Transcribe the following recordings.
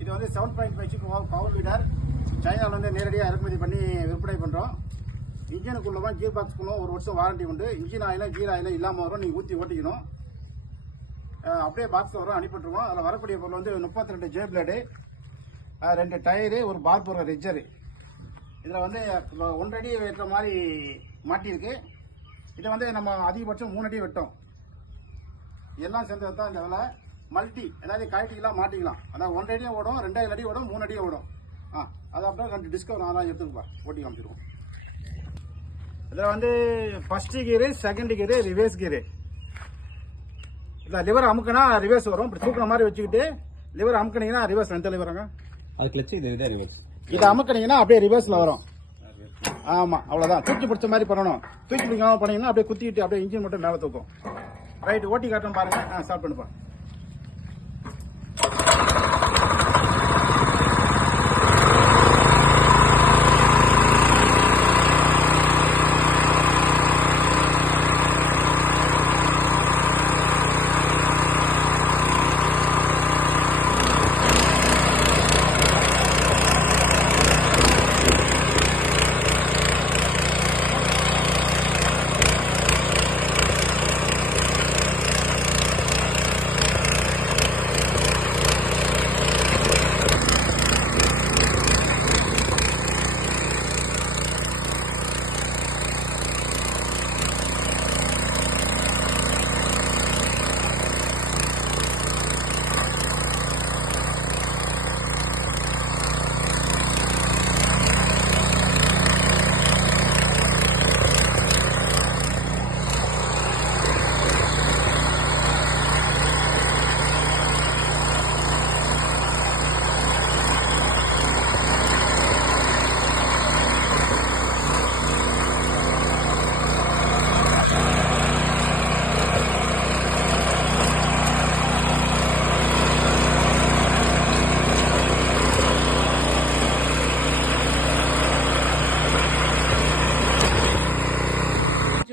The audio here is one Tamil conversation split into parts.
இது வந்து 7.5 பவர் வீடர். சைனாவில் வந்து நேரடியாக இறக்குமதி பண்ணி விற்பனை பண்ணுறோம். இன்ஜினுக்குள்ளே கீர் பாக்ஸ்க்குள்ள 1 வருஷம் வாரண்டி உண்டு. இன்ஜின் ஆயிலும் கீர் ஆயிலும் இல்லாமல் வரும். நீங்கள் ஊற்றி ஓட்டிக்கணும். அப்படியே பாக்ஸ் வரும், அனுப்பிட்டுருவோம். அதில் வரக்கூடிய பொருள் வந்து 32 ஜே பிளேடு, 2 டயரு, ஒரு பார் போடுற ரெஜரு. இதில் வந்து 1 அடி வெட்டுற மாதிரி மாட்டியிருக்கு. இதை வந்து நம்ம அதிகபட்சம் 3 அடி வெட்டோம். எல்லாம் சேர்ந்தது தான் இந்த விலை. மல்டி, அதாவது கழட்டிக்கலாம் மாட்டிக்கலாம். அதாவது 1 அடியும் ஓடும், 2 அடி ஓடும், 3 அடியும் ஓடும். அது அப்படியே 2 டிஸ்கவர் அதெல்லாம் எடுத்துக்கப்பா, ஓட்டி காமிச்சிருவோம். இதில் வந்து ஃபர்ஸ்ட் கீரு, செகண்ட் கீரு, ரிவர்ஸ் கீரு. இதில் லிவர் அமுக்கினா ரிவர்ஸ் வரும். இப்படி தூக்குற மாதிரி வச்சுக்கிட்டு லிவர் அமுக்கினீங்கன்னா ரிவர்ஸ். எந்த லிவராங்க அது கிளச்சு, இது ரிவர்ஸ். இதை அமுக்கினீங்கன்னா அப்படியே ரிவர்ஸில் வரும். ஆமாம், அவ்வளோதான். தூக்கி பிடிச்ச மாதிரி பண்ணணும். தூக்கி பிடிக்காம பண்ணீங்கன்னா அப்படியே குத்திக்கிட்டு அப்படியே இன்ஜின் மட்டும் மேலே தூக்கும். ரைட், ஓட்டி காட்டணும் பாருங்க. ஸ்டார்ட் பண்ணுப்பா.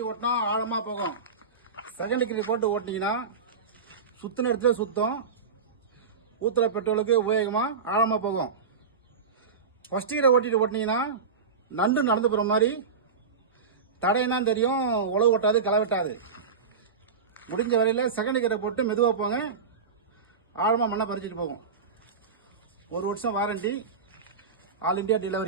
ஓட்டினா ஆழமாக போகும். செகண்ட் கிரி போட்டு ஓட்டினீங்கன்னா சுத்தின இடத்துல சுத்தம், ஊத்துற பெட்ரோலுக்கு உபயோகமாக ஆழமாக போகும். ஃபர்ஸ்ட் கிரை ஓட்டிட்டு ஓட்டினீங்கன்னா நண்டு நடந்து போகிற மாதிரி தடையினா தெரியும், உழவு ஓட்டாது, களை வெட்டாது. முடிஞ்ச வரையில் செகண்ட் கிரை போட்டு மெதுவாக போங்க. ஆழமாக மண்ணை பறிச்சுட்டு போகும். 1 வருஷம் வாரண்டி, ஆல் இண்டியா டெலிவரி.